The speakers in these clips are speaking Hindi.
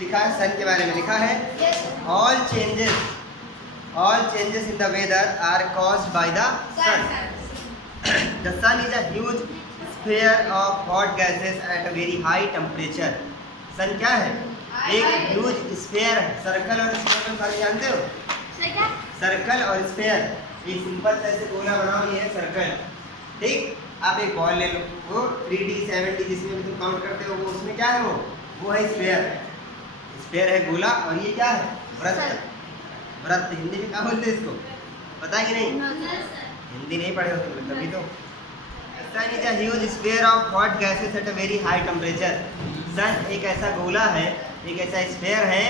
लिखा है, सन के बारे में लिखा है all changes in the weather are caused by the sun. The sun is a huge sphere of hot gases at a very high temperature. Sun क्या है? एक ह्यूज स्फीयर है। सर्कल और स्फीयर में फर्क जानते हो? सर्कल और स्फीयर, ये सिंपल ऐसे गोला बनाओ, ये है सर्कल, ठीक। आप एक बॉल ले लो, वो 3D 7D जिसमें भी तुम काउंट करते हो, वो उसमें क्या है, वो है स्फीयर। स्फीयर है गोला, और ये क्या है? वृत्त। वृत्त हिंदी में क्या बोलते हैं इसको, पता है कि नहीं? हिंदी नहीं पढ़े हो तुम लोग कभी तो। Sun is a huge sphere of hot gases at a very high temperature. Sun एक ऐसा गोला है, एक ऐसा स्फीयर है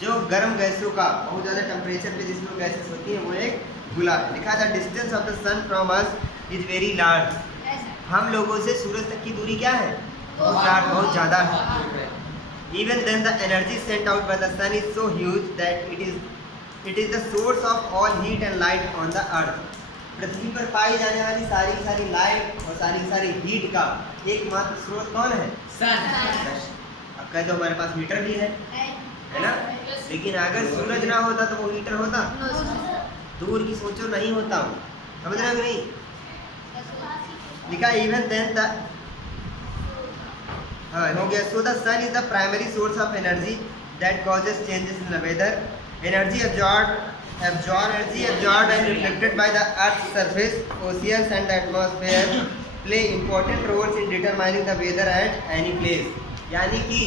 जो गर्म गैसों का बहुत ज़्यादा टेम्परेचर पे जिसमें गैसेस होती है, वो एक गोला है। लिखा था distance of the sun from us is very large. हम लोगों से सूरज तक की दूरी क्या है? बहुत ज़्यादा है। Even then the energy sent out by the sun is so huge that it is the source of all heat and light on the earth. पृथ्वी पर पाई जाने वाली सारी लाइट और सारी हीट का एकमात्र स्रोत कौन है? सन। अब कह दो हमारे पास हीटर भी है ना, लेकिन अगर सूरज ना होता तो वो हीटर होता? दूर की सोचो, नहीं होता। समझ रहे हो कि नहीं? लिखा इवन देन द हो गया। So the sun is the primary source of energy that causes changes in the weather. Energy absorbed and reflected by the earth's surface, oceans and the atmosphere play important roles in determining the weather at any place। यानी कि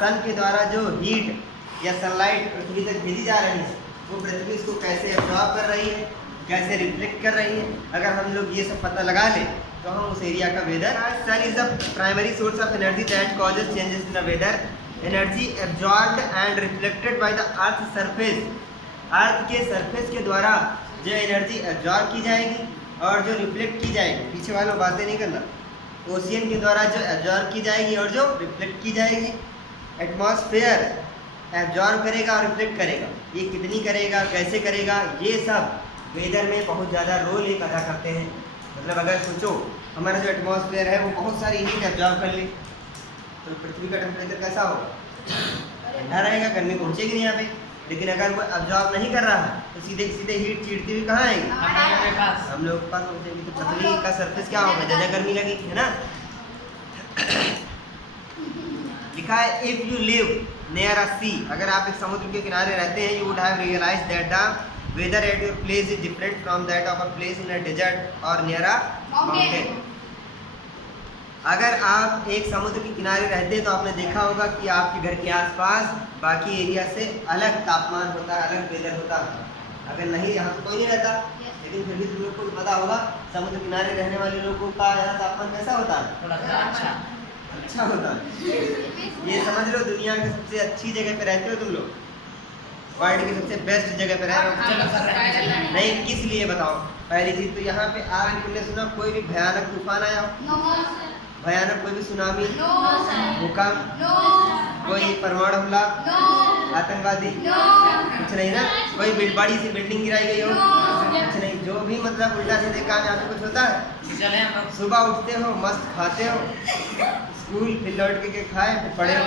सन के द्वारा जो हीट या सनलाइट पृथ्वी तक भेजी जा रही है, वो पृथ्वी इसको कैसे एब्जॉर्ब कर रही है, कैसे रिफ्लेक्ट कर रही है। अगर हम लोग ये सब पता लगा लें तो हम उस एरिया का weather. Sun is the primary source of energy that causes changes in the weather. Energy absorbed and reflected by the earth surface. Earth के सरफेस के द्वारा जो एनर्जी एब्जॉर्ब की जाएगी और जो रिफ्लेक्ट की जाएगी, पीछे वालों बातें नहीं करना। ओशियन के द्वारा जो एब्जॉर्ब की जाएगी और जो रिफ्लेक्ट की जाएगी। एटमॉस्फेयर एब्जॉर्ब करेगा और रिफ्लेक्ट करेगा। ये कितनी करेगा, कैसे करेगा, ये सब वेदर में बहुत ज़्यादा रोल एक अदा करते हैं। मतलब अगर सोचो हमारा जो एटमॉस्फेयर है वो बहुत सारी हीट एब्जॉर्ब कर ले तो पृथ्वी का टेम्परेचर कैसा होगा? ठंडा रहेगा, गर्मी पहुँचेगी नहीं यहाँ पे। लेकिन अगर वो एब्जॉर्ब नहीं कर रहा है तो सीधे सीधे हीट चिड़ती हुई कहाँ आएगी? हम लोग के पास पहुँचेगी। तो पृथ्वी का सरफेस क्या होगा? ज़्यादा गर्मी लगेगी, है ना। लिखा है if you live near a sea. अगर आप एक समुद्र के किनारे रहते हैं, you would have realized that the weather at your place is different from that of a place in a desert और नियर अ माउंटेन। अगर आप एक समुद्र के किनारे रहते हैं तो आपने देखा होगा कि आपके घर के आसपास बाकी एरिया से अलग तापमान होता है, अलग वेदर होता है। अगर नहीं, यहाँ तो कोई नहीं रहता, लेकिन फिर भी तुम लोग को पता होगा समुद्र किनारे रहने वाले लोगों का यहाँ तापमान कैसा होता है? थोड़ा अच्छा होता है। ये समझ लो दुनिया की सबसे अच्छी जगह पे रहते हो तुम लोग, वर्ल्ड की सबसे बेस्ट जगह पे रह रहे हो। नहीं, किस लिए बताओ? पहली चीज तो यहाँ पे आज तुमने सुना कोई भी भयानक तूफान आया हो? भयानक कोई भी सुनामी, भूकंप, कोई परमाणु हमला, आतंकवादी, कुछ नहीं ना। कोई बड़ी सी बिल्डिंग गिराई गई हो, कुछ नहीं। जो भी मतलब उल्टा सीधे काम यहाँ पे कुछ होता है? सुबह उठते हो, मस्त खाते हो, स्कूल फिर लौट के खाए पड़े हो,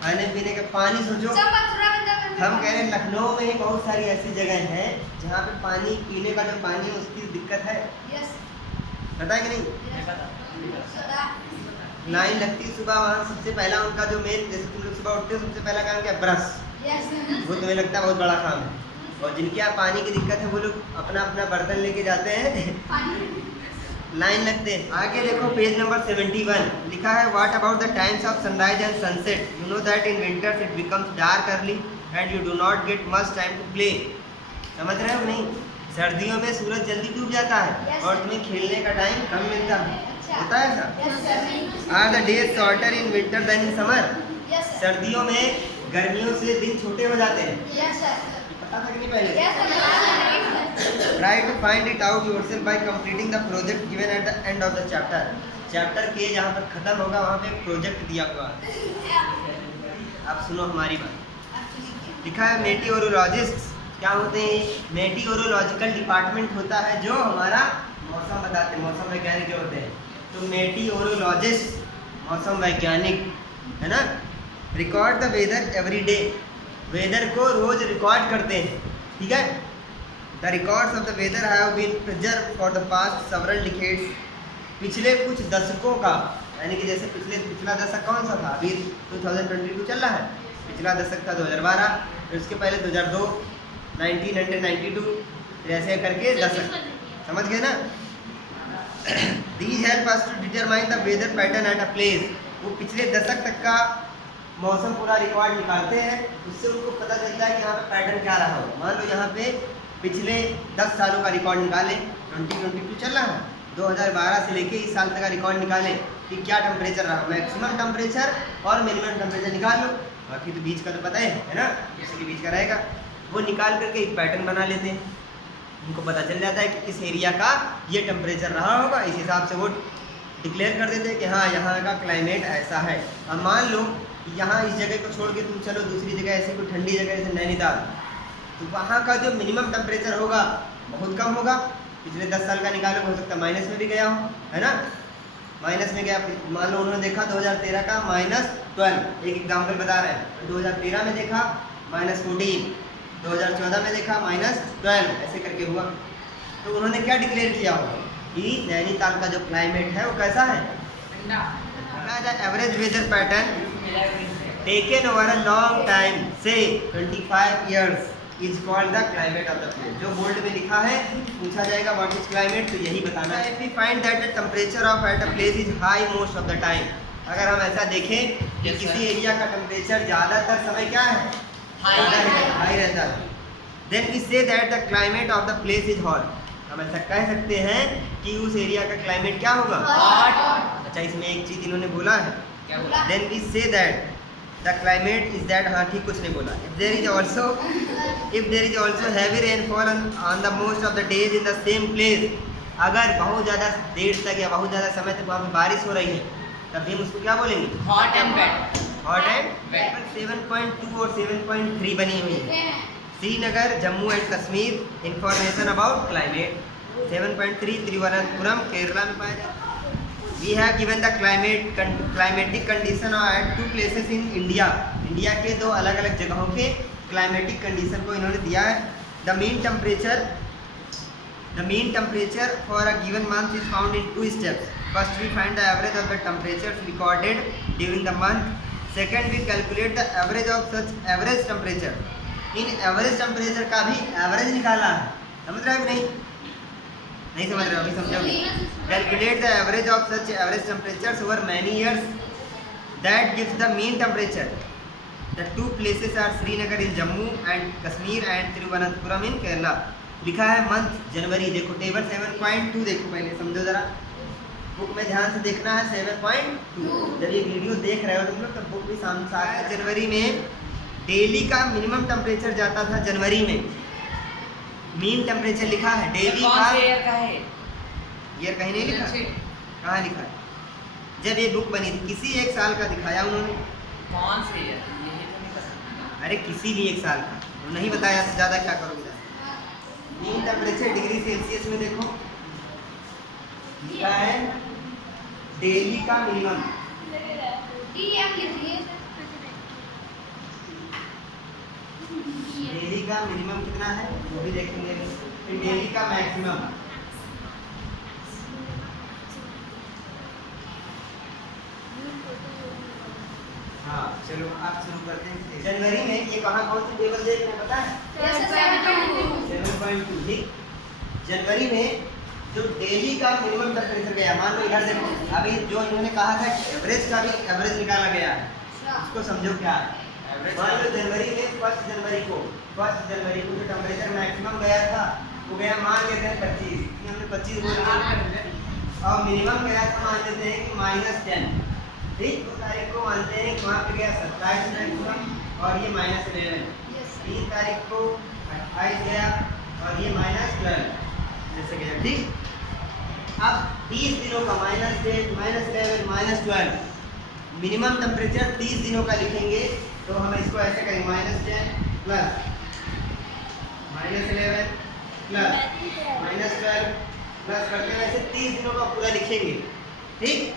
खाने पीने के पानी। सोचो हम कह रहे हैं लखनऊ में ही बहुत सारी ऐसी जगह हैं जहाँ पे पानी पीने का जो पानी है उसकी दिक्कत है। पता है कि नहीं? लाइन लगती सुबह, वहाँ सबसे पहला उनका जो मेन, जैसे तुम लोग सुबह उठते हो सबसे पहला काम क्या? ब्रश। वो तुम्हें लगता है बहुत बड़ा काम है। और जिनके यहाँ पानी की दिक्कत है वो लोग अपना अपना बर्तन लेके जाते हैं, लाइन लगते हैं। आगे देखो पेज नंबर 71 लिखा है what about the times of sunrise and sunset. You know that in winters it becomes dark early and you do not get much time to play. समझ रहे हो नहीं? सर्दियों में सूरज जल्दी डूब जाता है और तुम्हें खेलने का टाइम कम मिलता है। होता है ऐसा? Are the days shorter in winter than in summer. सर्दियों में गर्मियों से दिन छोटे हो जाते हैं। पता था कि नहीं पहले? Try to find it out yourself by completing the project given at the end of the chapter। Chapter के जहाँ पर खत्म होगा वहाँ पे प्रोजेक्ट दिया हुआ है। आप सुनो हमारी बात। लिखा है मेटीओरोलॉजिस्ट क्या होते हैं? मेटीओरोलॉजिकल डिपार्टमेंट होता है जो हमारा मौसम बताते हैं, मौसम वैज्ञानिक जो होते हैं। तो मेटीओरोलॉजिस्ट मौसम वैज्ञानिक है ना। Record the weather every day, weather को रोज रिकॉर्ड करते हैं, ठीक है। The records of the weather have been preserve for the past several decades, पिछले कुछ दशकों का, यानी कि जैसे पिछला दशक कौन सा था, अभी 2022 चल रहा है, पिछला दशक था 2012, फिर उसके पहले 2002, 1992, ऐसे करके दशक, समझ गए ना। These help us to determine the weather pattern at a place, वो पिछले दशक तक का मौसम पूरा रिकॉर्ड निकालते हैं, उससे उनको पता चलता है कि यहाँ पे पैटर्न क्या रहा हो। मान लो यहाँ पे पिछले 10 सालों का रिकॉर्ड निकालें, 2022 चल रहा है, 2012 से लेके इस साल तक का रिकॉर्ड निकालें कि क्या टेम्परेचर रहा, मैक्सिमम टेम्परेचर और मिनिमम टेम्परेचर निकाल लो, बाकी तो बीच का तो पता है ना, इसके बीच का रहेगा, वो निकाल करके एक पैटर्न बना लेते हैं। उनको पता चल जाता है कि इस एरिया का ये टेम्परेचर रहा होगा, इस हिसाब से वो डिक्लेयर कर देते हैं कि हाँ यहाँ का क्लाइमेट ऐसा है। अब मान लो यहाँ इस जगह को छोड़ के तुम चलो दूसरी जगह, ऐसी कोई ठंडी जगह जैसे नैनीताल, तो वहाँ का जो मिनिमम टेम्परेचर होगा बहुत कम होगा, पिछले 10 साल का निकालो, हो सकता है माइनस में भी गया हो, है ना, माइनस में गया। मान लो उन्होंने देखा 2013 का -12, एक एग्जाम्पल बता रहे हैं, 2013 में देखा -14, 2014 में देखा -12, ऐसे करके हुआ। तो उन्होंने क्या डिक्लेयर किया होगा कि नैनीताल का जो क्लाइमेट है वो कैसा है, average weather pattern taken over a long time say 25 years is called the climate of the place. जो बोल्ड में लिखा है, पूछा जाएगा व्हाट इज क्लाइमेट, तो यही बताना है। If we find that the temperature of at a place is high most of the time, अगर हम ऐसा देखें कि किसी एरिया का टेम्परेचर ज़्यादातर समय क्या है, हाई रहता है, then we say that the climate of the place is hot, हम ऐसा कह सकते हैं कि उस एरिया का क्लाइमेट क्या होगा, हॉट। अच्छा, इसमें एक चीज़ इन्होंने बोला है, क्या बोला, then we say that the climate is that, हाँ ठीक, कुछ नहीं बोला। If there is also heavy rainfall on the most of the days in the same place, अगर बहुत ज़्यादा देर तक या बहुत ज़्यादा समय तक वहाँ पे बारिश हो रही है, तब भी हम उसको क्या बोलेंगे, hot and wet. Hot and wet. 7.2 और 7.3 बनी हुई है, Srinagar, Jammu and Kashmir, information about climate. 7.3 Thiruvananthapuram, Kerala में पाया जाता है। We have given the climatic condition at 2 places in India. India के 2 अलग अलग जगहों के क्लाइमेटिक कंडीशन को इन्होंने दिया है। The mean temperature for a given month is found in 2 steps. First, we find the average of the temperatures recorded during the month. Second, we calculate the average of such average temperature. In average temperature का भी एवरेज निकाला है, समझ रहे हो नहीं समझ रहे हो, अभी समझोगे। Calculate the average of such average temperatures over many years. That gives the mean temperature. The 2 places are Srinagar in Jammu and Kashmir and Thiruvananthapuram in Kerala. लिखा है मंथ जनवरी, देखो टेबल 7.2 देखो, पहले समझो जरा, बुक में ध्यान से देखना है 7.2। जब ये वीडियो देख रहे हो तुम लोग, तब बुक भी सामने साथ है। जनवरी में डेली का मिनिमम टेम्परेचर जाता था जनवरी में, मीन टेम्परेचर लिखा है डेली का, ईयर कहीं नहीं लिखा, कहाँ लिखा है, जब ये बुक बनी थी किसी एक साल का दिखाया उन्होंने, कौन से ईयर, ये तो नहीं पता, अरे किसी भी एक साल का, तो नहीं बताया, ज़्यादा क्या करोगे। मीन टेम्परेचर डिग्री सेल्सियस में देखो लिखा है डेली का मिनिमम, डेली का मिनिमम कितना है वो भी देखेंगे, फिर डेली का मैक्सिमम। हाँ चलो आप शुरू करते हैं। जनवरी में ये कहाँ कौन सी टेबल देख रहे हैं पता है, 7.2। ठीक, जनवरी में जो डेली का मिनिमम टेम्परेचर गया, मान लो इधर देखो, अभी जो इन्होंने कहा था एवरेज का भी एवरेज निकाला गया है, उसको समझो क्या है। मान लो जनवरी में 1 जनवरी को जो टेम्परेचर मैक्सिमम गया था वो गया, मान लेते हैं 25, हमने 25 बोला, और मिनिमम गया था मान लेते हैं कि -10। ठीक, 2 तारीख को मानते हैं कि वहाँ पे गया 27 मैक्सिमम और ये -11। 3 तारीख को 28 गया और ये -12 जैसे गया। ठीक, अब 30 दिनों का -10, -11, -12 मिनिमम टेम्परेचर 30 दिनों का लिखेंगे, तो हम इसको ऐसे करेंगे -10 प्लस -11 प्लस -12 प्लस करते हुए ऐसे 30 दिनों का पूरा लिखेंगे। ठीक,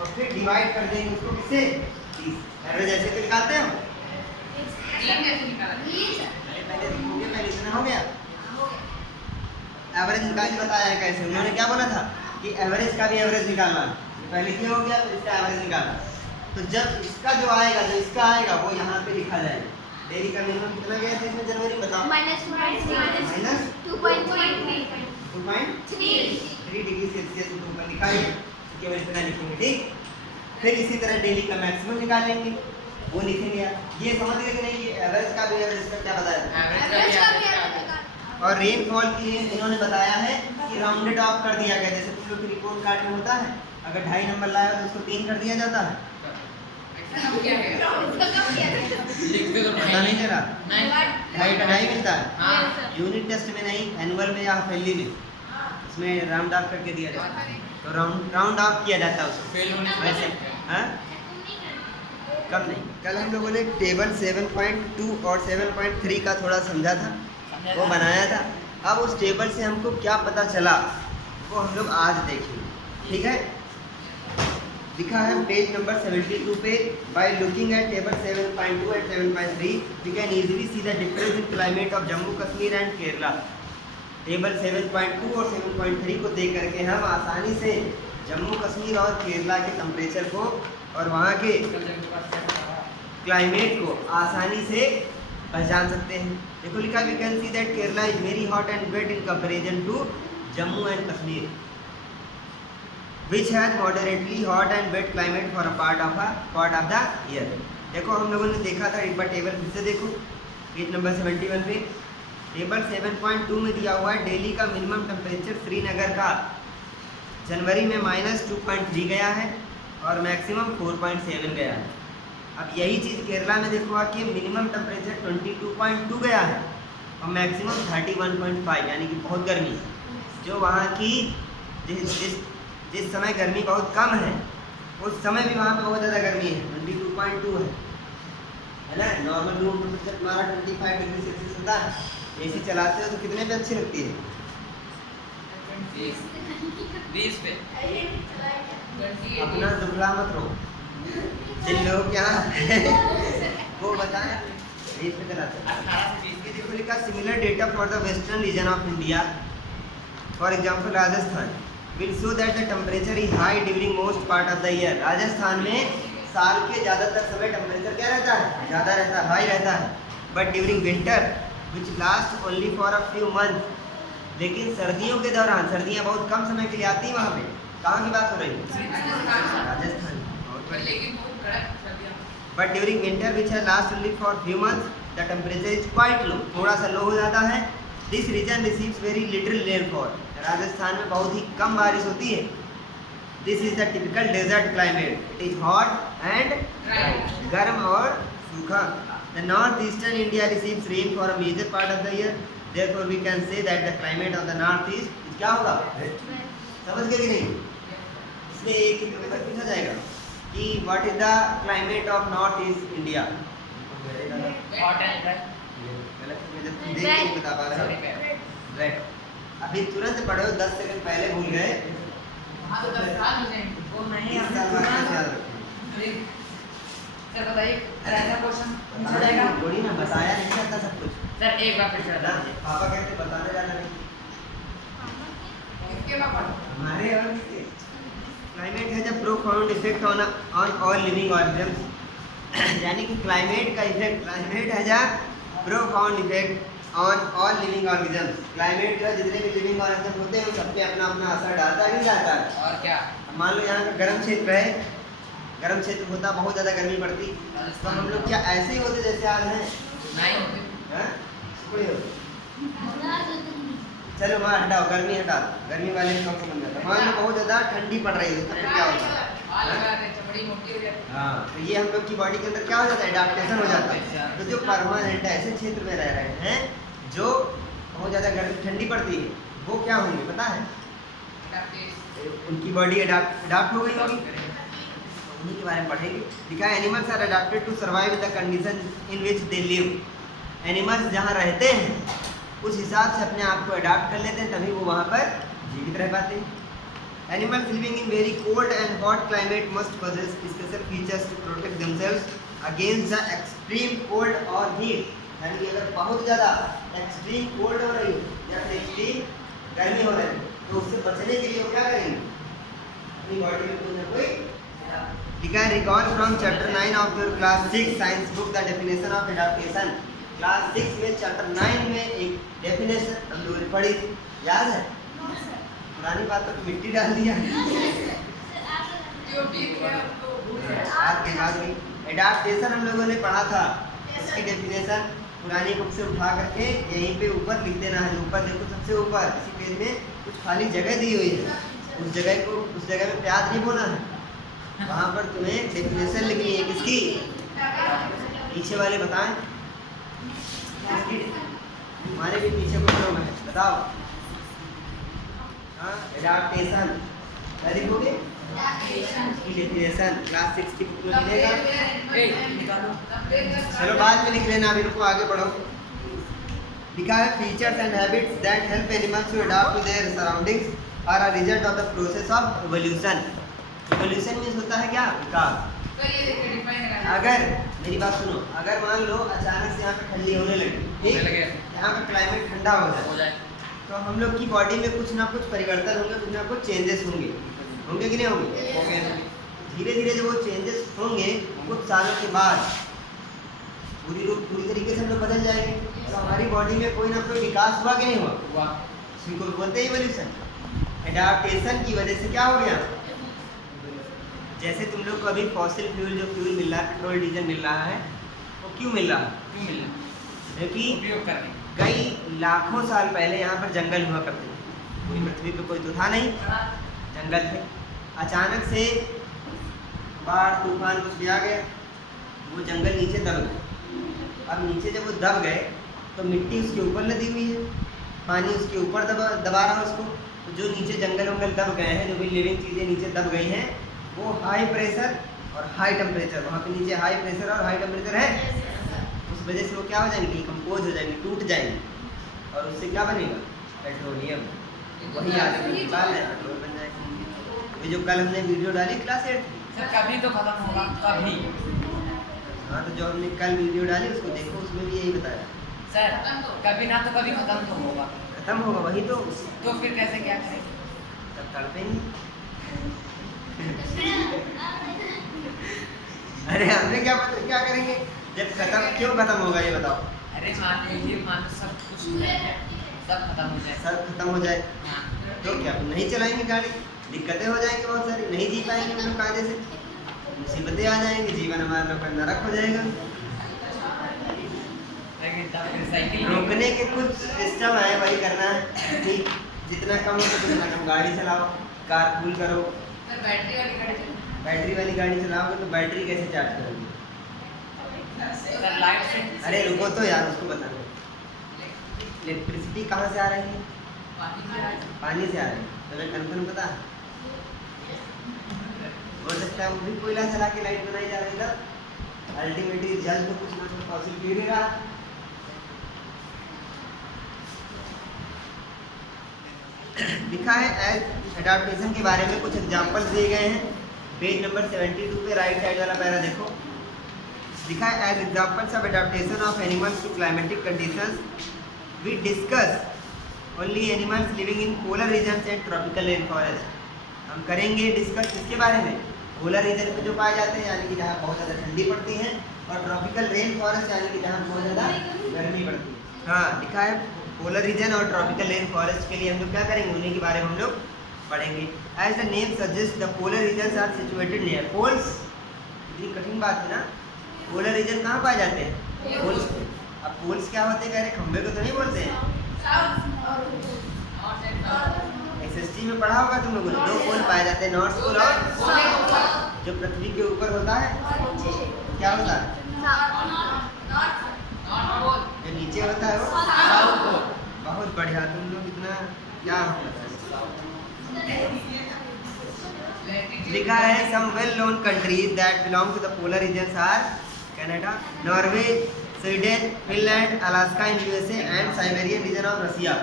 और फिर डिवाइड कर देंगे उसको किससे, एवरेज ऐसे तो निकालते हो? पहले लिखोगे, पहले इतना हो गया। एवरेज निकाल बताया है कैसे। उन्होंने क्या बोला था कि एवरेज का भी एवरेज निकालना है। पहले क्या हो गया, फिर इसका एवरेज निकालना। तो जब इसका जो आएगा, जो इसका आएगा वो यहाँ पे लिखा जाएगा। डेली का मिनिमम कितना गया था इसमें जनवरी बताओ? -2.3 डिग्री सेल्सियस ऊपर लिखा है, केवल इतना लिखेंगे, ठीक। फिर इसी तरह डेली का मैक्सिमम निकाल लेंगे, वो लिखेंगे। ये समझ गए कि नहीं कि एवरेज का भी एवरेज का क्या बताया? और रेनफॉल के लिए इन्होंने बताया है कि राउंडेड ऑफ कर दिया गया। जैसे तुम लोग की रिपोर्ट कार्ड में होता है, अगर 2.5 नंबर लाया तो उसको 3 कर दिया जाता है। पता नहीं चला? 2.5 मिलता है। यूनिट टेस्ट में नहीं, एनुअल में या हाफेली में, इसमें राउंड ऑफ करके दिया जाता है। तो राउंड ऑफ किया जाता है उसको वैसे। हाँ, कम नहीं। कल हम लोगों ने टेबल 7.2 और 7.3 का थोड़ा समझा था, वो बनाया था। अब उस टेबल से हमको क्या पता चला वो हम लोग आज देखेंगे, ठीक है। लिखा है पेज नंबर 72 पे, by looking at table 7.2 and 7.3 we can easily see the difference in climate of Jammu Kashmir and Kerala. Table 7.2 और 7.3 को देख करके हम आसानी से जम्मू कश्मीर और केरला के टेम्परेचर को और वहाँ के क्लाइमेट को आसानी से पहचान सकते हैं। देखो लिखा, we can see that Kerala is very hot and wet in comparison to Jammu and Kashmir, which has moderately hot and wet climate for a part of the year। देखो हम लोगों ने देखा था, एक बार टेबल फिर से देखो, पेज नंबर 71 पे। टेबल 7.2 में दिया हुआ है दिल्ली का मिनिमम टेम्परेचर श्रीनगर का जनवरी में -2.3 गया है और मैक्सिमम 4.7 गया है। अब यही चीज़ केरला में देखो कि मिनिमम टेम्परेचर 22.2 गया है और मैक्सिमम 31.5, यानी कि बहुत गर्मी। जो वहाँ की जिस समय गर्मी बहुत कम है उस समय भी वहाँ पे बहुत ज़्यादा गर्मी है, 22.2 है ना। नॉर्मल रूम टेम्परेचर तुम्हारा 25 डिग्री सेल्सियस होता है। एसी चलाते हो तो कितने पे अच्छी लगती है? 20 पे। अपना दुबला मत रहो, जिन लोगों के यहाँ वो बताएं 20 पे चलाते हैं। 18 से 20 ये देखो लिखा, similar data for the western region of India, for example Rajasthan will show that the temperature is high during most part of the year। Rajasthan में साल के ज़्यादातर समय टेम्परेचर क्या रहता है? ज़्यादा रहता है, हाई रहता है। But during winter which last only for a few month, लेकिन सर्दियों के दौरान, सर्दियाँ बहुत कम समय के लिए आती हैं वहाँ पे। कहाँ की बात हो रही है? Rajasthan. But during winter which है last only for few month the temperature is quite low, थोड़ा सा लो हो जाता है। This region receives very little rainfall, Rajasthan में बहुत ही कम बारिश होती है। This is the typical desert climate, it is hot and गर्म और सूखा। The north eastern India receives rain for a major part of the year, therefore we can से that the climate of the north east क्या होगा? समझ गए कि नहीं? इसमें एक पेपर पूछा जाएगा कि what is the climate of north east India. Hot and dry. देख के नहीं बता पा रहे हो। राइट, अभी तुरंत पढ़े हो, 10 सेकंड पहले भूल गए। हाँ तो 10 साल हो जाएंगे। वो नहीं, इस साल बाद कैसे याद रखेंगे? सर बताइए, ऐसा क्वेश्चन पूछा जाएगा? थोड़ी ना, बताया नहीं जाता सब कुछ। सर एक बार फिर से ना, पापा कहते बताने जाना नहीं। किसके पापा? हमारे और किसके? Climate has a profound effect on all living organism, यानी कि क्लाइमेट का effect, climate has a profound effect on all living organism. Climate जो है जितने भी लिविंग ऑर्गेनिज्म होते हैं उन सब पे अपना अपना असर डालता है, नहीं डालता है? और क्या? मान लो यहाँ का गर्म क्षेत्र है, गर्म क्षेत्र होता, बहुत ज़्यादा गर्मी पड़ती, तो हम लोग क्या ऐसे ही होते जैसे आज हैं? नहीं होते। हैं? थोड़ी होते। चलो वहाँ हटाओ, गर्मी हटा, गर्मी वाले कम समझ में आता। मान लो बहुत ज़्यादा ठंडी पड़ रही है तो फिर क्या होता है? चमड़ी मोटी हो जाती है। हाँ, तो ये हम लोग की बॉडी के अंदर क्या हो जाता है? एडाप्टेशन हो जाता है। तो जो परमानेंट ऐसे क्षेत्र में रह रहे हैं जो बहुत ज़्यादा गर्मी ठंडी पड़ती है, वो क्या होंगे पता है? उनकी बॉडी अडाप्ट हो गई होगी, उन्हीं के बारे में पढ़ेंगे। लिखा है animals are adapted to survive in the condition in which they live. Animals जहाँ रहते हैं उस हिसाब से अपने आप को अडाप्ट कर लेते हैं, तभी वो वहाँ पर जीवित रह पाते हैं। Animals living in very cold and hot climate must possess special features to protect themselves against the extreme cold or heat. यानी कि अगर बहुत ज़्यादा एक्सट्रीम कोल्ड हो रही या फिर एक्सट्रीम गर्मी हो रही तो उससे बचने के लिए वो क्या करेंगे, अपनी बॉडी में कोई ना कोई लिखा है। Recall from chapter 9 of your class 6 science book the definition of adaptation. Class 6 में चैप्टर 9 में एक डेफिनेशन हम लोगों ने पढ़ी थी, याद है? पुरानी बात तो मिट्टी डाल दिया। एडाप्टेशन हम लोगों ने पढ़ा था, इसकी डेफिनेशन पुरानी बुक से उठा करके यहीं पे ऊपर लिख देना है। ऊपर देखो सबसे ऊपर इसी पेज में कुछ खाली जगह दी हुई है, उस जगह में प्याज नहीं बोना है, वहाँ पर तुम्हें डेफिनेशन लिखनी है। किसकी? पीछे वाले बताएं, हमारे भी पीछे कुछ लोग हैं, बताओ। हाँ, एडाप्टेशन क्या लिखोगे? इसकी डेफिनेशन क्लास 6 की बुक में मिलेगा। चलो बाद में लिख लेना, अभी रुको आगे बढ़ो। लिखा है features and habits that help animals to adopt to their surroundings are a result of the process of evolution. Evolution means होता है क्या? विकास। अगर मेरी बात सुनो, अगर मान लो अचानक से यहाँ पे ठंडी होने लगी, ठीक, यहाँ पे क्लाइमेट ठंडा हो जाए तो हम लोग की बॉडी में कुछ ना कुछ परिवर्तन होंगे, कुछ ना कुछ चेंजेस होंगे कि नहीं होंगे? धीरे धीरे जो वो चेंजेस होंगे कुछ सालों के बाद पूरी तरीके से हम लोग बदल जाएंगे। तो हमारी बॉडी में कोई ना कोई विकास हुआ कि नहीं हुआ? इसी को बोलते हैं इवोल्यूशन। एडाप्टेशन की वजह से क्या हो गया? जैसे तुम लोग को अभी फॉसिल फ्यूल जो फ्यूल मिल रहा है, पेट्रोल डीजल मिल रहा है, वो क्यों मिल रहा है? क्योंकि कई लाखों साल पहले यहाँ पर जंगल हुआ करते थे, पूरी पृथ्वी पे कोई तो था नहीं, जंगल थे। अचानक से बाढ़ तूफान कुछ भी आ गया, वो जंगल नीचे दब गए। अब नीचे जब वो दब गए तो मिट्टी उसके ऊपर लदी हुई है, पानी उसके ऊपर दबा रहा है उसको। तो जो नीचे जंगल वंगल दब गए हैं, जो भी लिविंग चीज़ें नीचे दब गई हैं, वो हाई प्रेशर और हाई टेम्परेचर, वहाँ पे नीचे हाई प्रेशर और हाई टेम्परेचर है, उस वजह से वो क्या हो जाएंगे? डिकम्पोज हो जाएंगे, टूट जाएंगे, और उससे क्या बनेगा? पेट्रोलियम। वही आज निकाल रहे हैं, पेट्रोल बन जाएगा। ये जो कल हमने वीडियो डाली क्लास 8 सर कभी तो खत्म होगा, कभी। हाँ, तो जो हमने कल वीडियो डाली उसको देखो, उसमें भी यही बताया सर कभी ना तो कभी खत्म तो होगा। खत्म होगा, वही तो फिर कैसे क्या करें? तब तड़पेंगे। अरे हमने क्या करेंगे जब खत्म? क्यों खत्म होगा ये बताओ? अरे मान लीजिए सब कुछ हो जाए, सब खत्म हो जाए, सब खत्म हो जाए तो क्या नहीं चलाएंगे गाड़ी? दिक्कतें हो जाएंगी बहुत सारी, नहीं जी पाएंगे हम लोग कायदे से, मुसीबतें आ जाएंगी, जीवन हमारा लोग नरक हो जाएगा। रोकने के कुछ सिस्टम है, वही करना है कि जितना कम हो सके उतना कम गाड़ी चलाओ, कारपूल करो। बैटरी वाली गाड़ी चलाओगे तो बैटरी कैसे चार्ज करोगे? लाइट से। अरे रुको तो यार, उसको बताना। इलेक्ट्रिसिटी कहाँ से आ रही है? पानी से आ रही है। तुम्हें कन्फर्म पता है? हो सकता है वो भी कोयला चला के लाइट बनाई जा रही है। अल्टीमेटली जल तो कुछ ना कुछ फॉसिल फ्यूल ही रहा। लिखा है एज एडाप्टेशन के बारे में कुछ एग्जांपल्स दिए गए हैं। पेज नंबर 72 पे राइट साइड वाला पैरा देखो, लिखा है as examples of adaptation of animals to climatic conditions we discuss only animals living in polar regions and tropical rain forest. हम करेंगे डिस्कस किसके बारे में? पोलर रीजन में जो पाए जाते हैं, यानी कि जहाँ बहुत ज़्यादा ठंडी पड़ती है, और ट्रॉपिकल रेन फॉरेस्ट यानी कि जहाँ बहुत ज़्यादा गर्मी पड़ती है। हाँ, लिखा है पोलर रीजन और ट्रॉपिकल रेन फॉरेस्ट के लिए हम लोग क्या करेंगे? उन्हीं के बारे में हम लोग पढ़ेंगे। As the name suggest the polar regions are situated near poles. इतनी कठिन बात है ना। पोलर रीजन कहाँ पाए जाते हैं? पोल्स। अब पोल्स क्या होते हैं? कह रहे खंबे को तो नहीं बोलते हैं। एसएसटी में पढ़ा होगा तुम लोगों ने, दो पोल पाए जाते हैं, नॉर्थ पोल और जो पृथ्वी के ऊपर होता है क्या होता है? जो नीचे होता है वो साउथ पोल। बहुत बढ़िया, तुम लोग इतना क्या लिखा है some well known countries that belong to the polar regions are Canada, Norway, Sweden, Finland, Alaska in USA and Siberian region of Russia.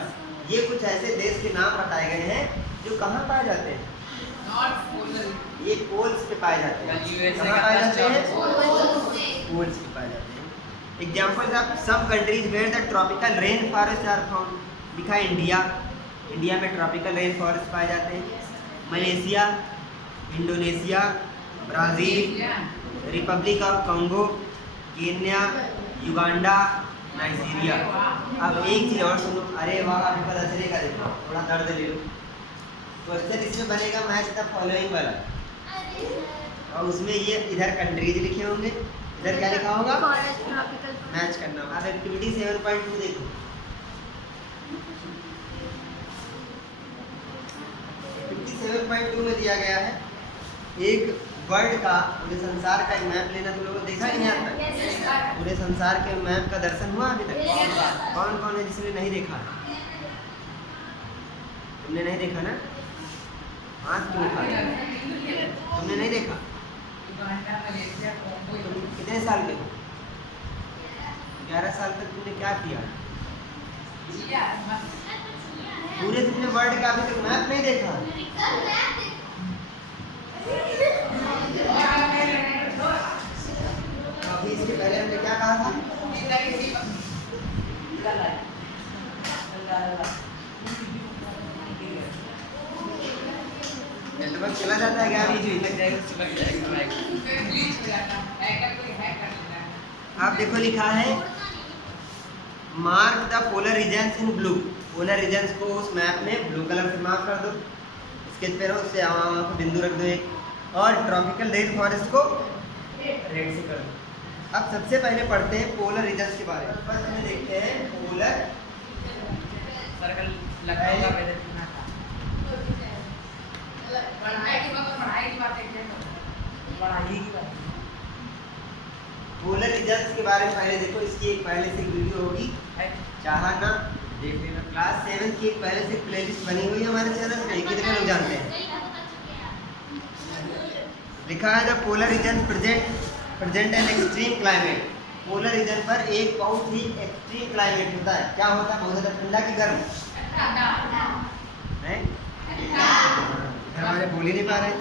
ये कुछ ऐसे देश के नाम बताए गए हैं जो कहाँ पाए जाते हैं? नॉर्थ पोलर ये पोल्स पे पाए जाते हैं। यूएसए कहाँ का पाए जाते हैं? फर्स्ट पोल्स पे पाए जाते हैं। Examples of some countries where the tropical rain forest are found. लिखा है इंडिया, इंडिया में ट्रॉपिकल रेन फॉरेस्ट पाए जाते हैं। Malaysia, Indonesia, Brazil, Republic of Congo, Kenya, Uganda, Nigeria. अब एक चीज़ और सुनो, अरे वाह आपको पता चलेगा, देखो थोड़ा दर्द ले लो। क्वेश्चन इसमें बनेगा मैच द फॉलोइंग वाला, और उसमें ये इधर कंट्रीज लिखे होंगे, इधर क्या लिखा होगा, मैच करना होगा। अब एक्टिविटी 7.2 देखो, एक्टिविटी 7.2 में दिया गया है एक वर्ल्ड का, पूरे संसार का एक मैप लेना। तुम लोगों को देखा नहीं आता? पूरे संसार के मैप का दर्शन हुआ अभी तक? कौन कौन है जिसने नहीं देखा? तुमने नहीं देखा ना? हाथ क्यों उठा रहे हो? तुमने नहीं देखा? तुम कितने साल के हो? 11 साल तक तुमने क्या किया? पूरे तुमने वर्ल्ड का अभी तक मैप नहीं देखा? अभी इसके पहले हमने क्या कहा था? नेटवर्क चला जाता है क्या? बीच आप देखो लिखा है mark the polar regions in blue. Polar regions को उस मैप में ब्लू कलर से मार्क कर दो, स्केच पे रहो, उससे वहाँ को बिंदु रख दो एक, और ट्रॉपिकल रेन फॉरेस्ट को रेड से कर दो। अब सबसे पहले पढ़ते हैं पोलर रीजन्स के बारे में। फर्स्ट में देखते हैं पोलर सर्कल लगाएगा पहले कितना था पढ़ाई की बात है पढ़ाई की बात। पोलर रीजन्स के बारे में पहले देखो, इसकी एक पहले से वीडियो होगी, चाहा ना देख लेना। क्लास 7 की एक पहले से प्लेलिस्ट बनी हुई है हमारे चैनल पे, कितने लोग जानते हैं? लिखा है the polar region present an extreme climate. Polar region पर एक बहुत ही एक्सट्रीम क्लाइमेट होता है। क्या होता है? बहुत ज़्यादा ठंडा की गर्म है? घर वाले बोल ही नहीं पा रहे।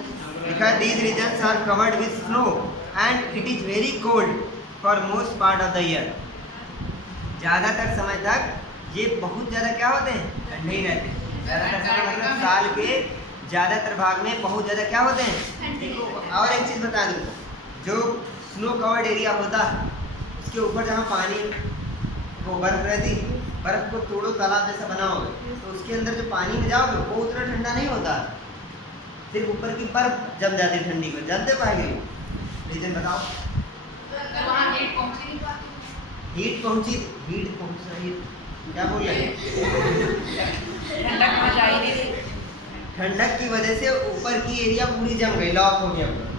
लिखा है these regions are covered with snow and it is very cold for most part of the year. ज़्यादातर समय तक ये बहुत ज़्यादा क्या होते हैं? ठंडे ही रहते हैं। ज़्यादातर समय मतलब साल के ज़्यादातर भाग में बहुत ज़्यादा क्या होते हैं? देखो और एक चीज़ बता दूँ, जो स्नो कवर्ड एरिया होता है उसके ऊपर जहाँ पानी वो बर्फ़ रहती है, बर्फ़ को तोड़ो तालाब जैसा बनाओगे तो उसके अंदर जो पानी में जाओगे वो उतना ठंडा नहीं होता, सिर्फ ऊपर की बर्फ़ जम जाती है ठंडी में। जानते पाएंगे रीजन बताओ। हीट पहुंची क्या बोल रहे हैं? ठंडक की वजह से ऊपर की एरिया पूरी जम गई, लॉक हो गया पूरा।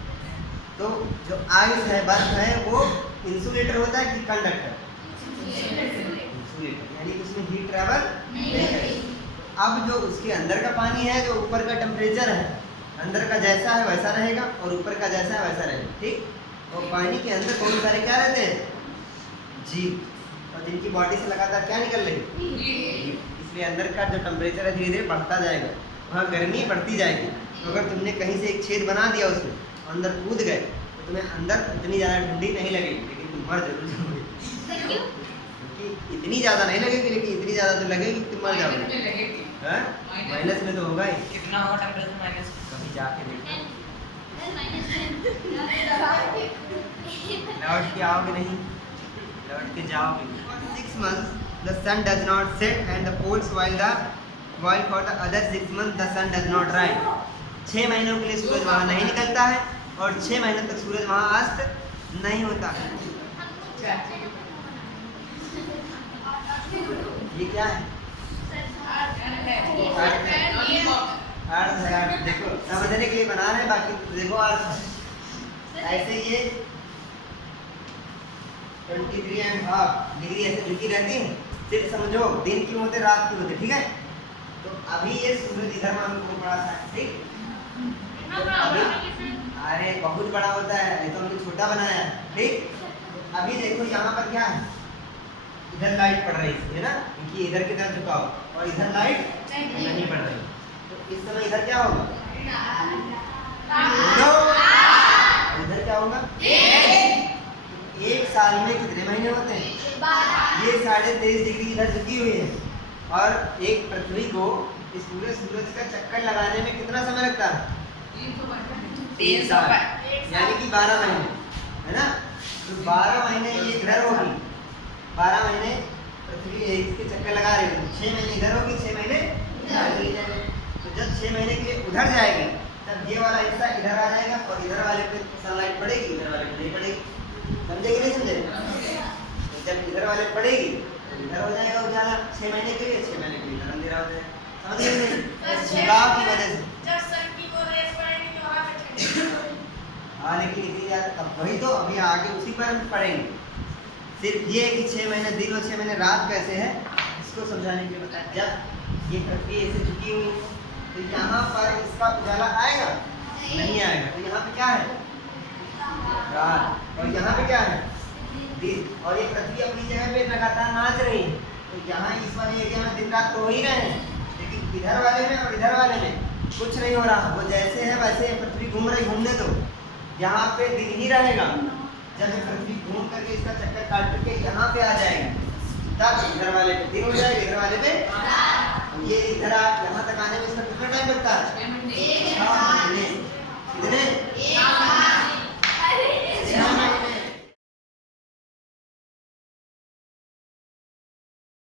तो जो आइस है, बर्फ है, वो इंसुलेटर होता है कि कंडक्टर? इंसुलेटर, यानी उसमें हीट ट्रैवल नहीं करेगी। अब जो उसके अंदर का पानी है, जो ऊपर का टेम्परेचर है, अंदर का जैसा है वैसा रहेगा और ऊपर का जैसा है वैसा रहेगा, ठीक। और पानी के अंदर बहुत सारे क्या रहते हैं? जीव, और जिनकी बॉडी से लगातार क्या निकल रही है? इसलिए अंदर का जो टेम्परेचर है धीरे धीरे बढ़ता जाएगा, वहाँ गर्मी बढ़ती जाएगी। तो अगर तुमने कहीं से एक छेद बना दिया उसमें, अंदर कूद गए, तो तुम्हें अंदर इतनी ज़्यादा ठंडी नहीं लगेगी, लेकिन तुम मर जरूर जाओगे। क्योंकि इतनी ज़्यादा नहीं लगेगी, लेकिन इतनी ज़्यादा तो लगेगी तुम मर जाओगे। माइनस में तो होगा ही। कितना होगा टेम्परेचर माइनस? कभी जाके देखो, लौट के आओगे नहीं, लौट के जाओगे। 6 months the sun does not set and the poles while for the other 6 months the sun does not rise। 6 महीनों के लिए सूरज वहाँ नहीं निकलता है और 6 महीनों तक सूरज वहाँ अस्त नहीं होता है। ये क्या है? अर्थ है। अर्थ देखो, समझने के लिए बना रहे हैं, बाकी देखो अर्थ ऐसे ये 23.5 डिग्री ऐसे झुकी रहती है। सिर्फ समझो दिन की होते रात की होते, ठीक है। तो अभी ये सूरज इधर मान लो बड़ा सा, ठीक। तो अभी अरे बहुत बड़ा होता है, ये तो हमने छोटा बनाया है, ठीक। अभी देखो यहाँ पर क्या है, इधर लाइट पड़ रही है ना, क्योंकि इधर की तरफ झुका हो, और इधर लाइट नहीं पड़ रही। तो इस समय इधर क्या होगा? दो। इधर क्या होगा? एक साल में कितने महीने होते हैं? ये 23.5 डिग्री इधर झुकी हुई है और एक पृथ्वी को इस पूरे सूरज का चक्कर लगाने में कितना समय लगता है? 3 साल, यानी कि 12 महीने, है ना? तो 12 महीने ये इधर होगी, 12 महीने पृथ्वी इसके चक्कर लगा रही होगी, 6 महीने इधर होगी, 6 महीने इधर चली जाएगी। तो जब 6 महीने के लिए उधर जाएगी तब ये वाला हिस्सा इधर आ जाएगा और इधर वाले पे सनलाइट पड़ेगी, इधर वाले पे नहीं पड़ेगी। समझे कि नहीं समझे? तो जब इधर वाले पड़ेगी तो इधर हो जाएगा उजाला 6 महीने के लिए, 6 महीने के लिए इधर अंधेरा हो जाएगा। समझ गए नहीं? झुकाव की वजह से। हाँ, लेकिन इतनी अब वही तो अभी आगे उसी पर हम पढ़ेंगे। सिर्फ ये कि 6 महीने दिन और 6 महीने रात कैसे है इसको समझाने के लिए बताया। जब ये पृथ्वी ऐसे झुकी हुई है तो यहाँ पर इसका उजाला आएगा? नहीं आएगा। तो यहाँ पे क्या है? रात। और यहाँ पे क्या है? दिन। और ये पृथ्वी अपनी जगह पे लगातार नाच रही है। तो यहाँ इस वाले एरिया में दिन रात तो हो ही रहे हैं, लेकिन इधर वाले में और इधर वाले में कुछ नहीं हो रहा। वो जैसे है वैसे पृथ्वी घूम रही, घूमने दो। यहाँ पे दिन ही रहेगा। जब पृथ्वी घूम करके इसका चक्कर काट करके यहाँ पे आ जाएगी तब इधर वाले पे दिन हो जाएगा, इधर वाले पे ये इधर यहाँ तक आने में इसका कितना टाइम लगता है? 6 महीने। कितने?